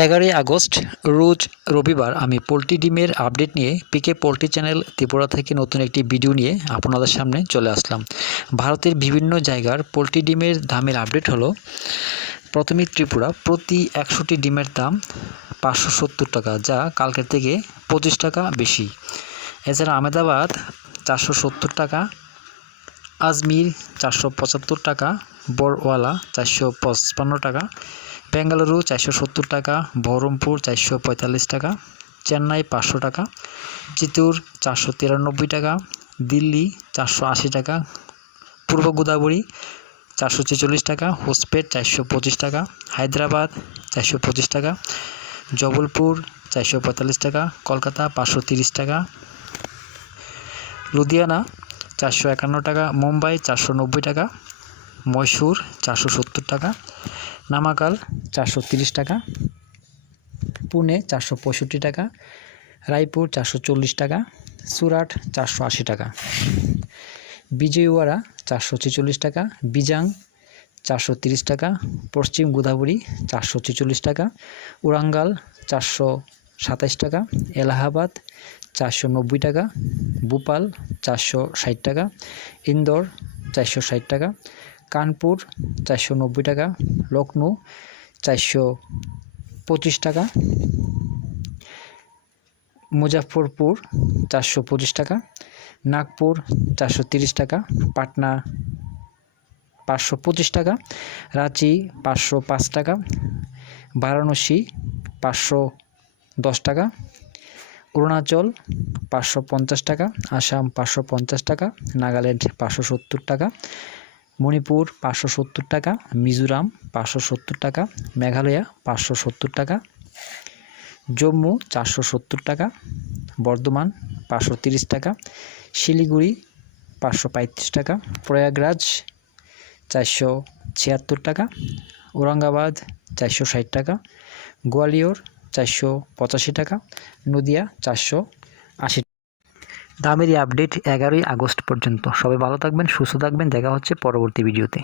11 August রোজ রবিবার আমি poultry ডিমের আপডেট নিয়ে পিকে পোলট্রি চ্যানেল ত্রিপুরা থেকে নতুন একটি ভিডিও নিয়ে আপনাদের সামনে চলে আসলাম। ভারতের বিভিন্ন জায়গার পোলট্রি ডিমের দামের আপডেট হলো, প্রথমেই ত্রিপুরা প্রতি 100টি ডিমের দাম 570 টাকা, যা কালকের থেকে 25 টাকা বেশি। এছাড়া আহমেদাবাদ 470 টাকা, আজমির 475 টাকা, বড়ওয়ালা 455 টাকা, বেঙ্গালুরু 470 টাকা, বহরমপুর 445 টাকা, চেন্নাই 500 টাকা, চিত্তুর 493 টাকা, দিল্লি 480 টাকা, পূর্ব গোদাবরী 446 টাকা, হোসপেট 425 টাকা, হায়দ্রাবাদ 425 টাকা, জবলপুর 445 টাকা, কলকাতা 530 টাকা, লুধিয়ানা 451 টাকা, মুম্বাই 490 টাকা, মহীশূর 470 টাকা, নামাকাল 430 টাকা, পুনে 465 টাকা, রায়পুর 440 টাকা, সুরাট 480 টাকা, বিজয়ওয়াড়া 446 টাকা, বিজাং 430 টাকা, পশ্চিম গোদাবরী 446 টাকা, ওরাঙ্গাল 427 টাকা, এলাহাবাদ 490 টাকা, ভোপাল 460 টাকা, ইন্দোর 460 টাকা, কানপুর 490 টাকা, লখনৌ 425 টাকা, মুজাফরপুর 425 টাকা, নাগপুর 430 টাকা, পাটনা 525 টাকা, রাঁচি 505 টাকা, বারাণসী 510 টাকা, অরুণাচল 550 টাকা, আসাম 550 টাকা, নাগাল্যান্ড 570 টাকা, মণিপুর 570 টাকা, মিজোরাম 570 টাকা, মেঘালয় 570 টাকা, জম্মু 470 টাকা, বর্ধমান 530 টাকা, শিলিগুড়ি 535 টাকা, প্রয়াগরাজ 476 টাকা, ঔরঙ্গাবাদ 460 টাকা, গোয়ালিয়র 485 টাকা, নদিয়া 480 টাকা। দামের এই আপডেট 11 আগস্ট পর্যন্ত। সবাই ভালো থাকবেন, সুস্থ থাকবেন। দেখা হচ্ছে পরবর্তী ভিডিওতে।